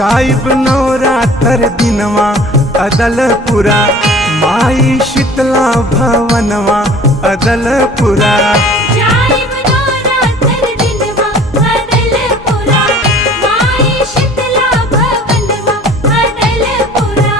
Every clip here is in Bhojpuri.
जाइब नवरात्र दिनवा अदलपुरा, माई शीतला भवनवा अदलपुरा। जाइब नवरात्र दिनवा अदलपुरा, माई शीतला भवनवा अदलपुरा।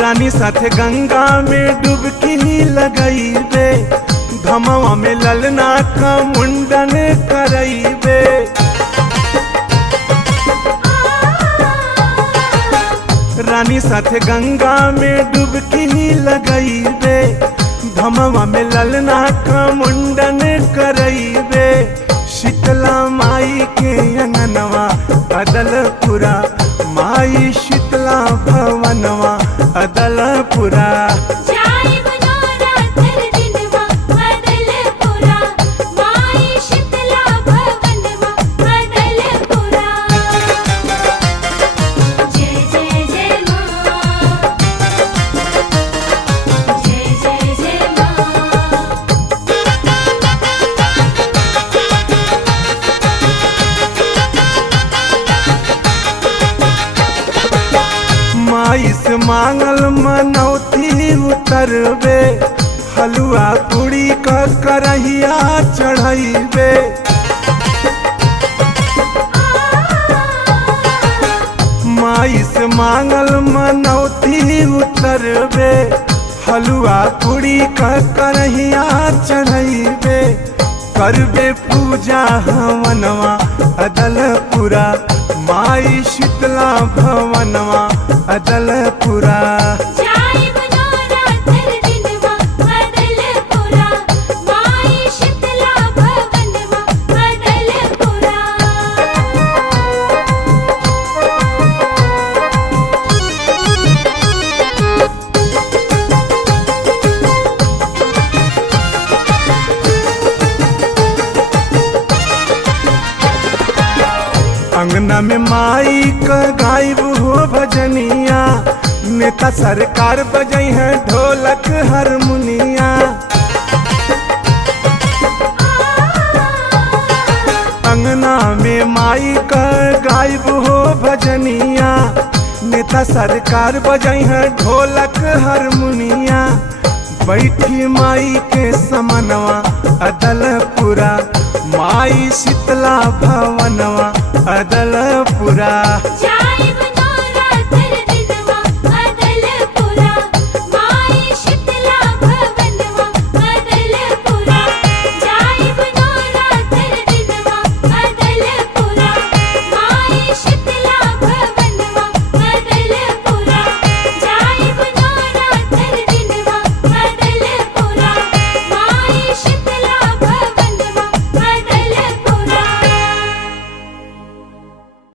रानी साथे गंगा में डुबकी लगइबे, धमवा में ललना का मुंडन करइबे। रानी साथे गंगा में डुबकी लगइबे, धमवा में ललना का मुंडन करइबे। शीतला माई के अंगनवा अदलपुरा, माई शीतला भवनवा अदलपुरा। जाइब नवरात्र दिनवा अदलपुरा, माई शीतला भवनवा अदलपुरा। जय जय जय माँ, जय जय जय माँ। माई से मांगल मनौती उतरबे, हलुआ पूड़ी का करहिया चढ़इबे। माई से मांगल मनौती उतरबे, हलुआ पूड़ी का करहिया चढ़इबे। करबे पूजा हवनवा अदलपुरा, माई शीतला भवनवा अदलपुरा। जाइब नवरात्र दिनवा अदलपुरा, माई शीतला भवनवा अदलपुरा। अंगना में माई का गायब हो भजनिया, नेता सरकार बजई है ढोलक हारमोनिया। अंगना में माई का गायब हो भजनिया, नेता सरकार बजई है ढोलक हारमोनिया। बैठी माई के समनवा अदलपुरा, माई शीतला भवनवा अदलपुरा।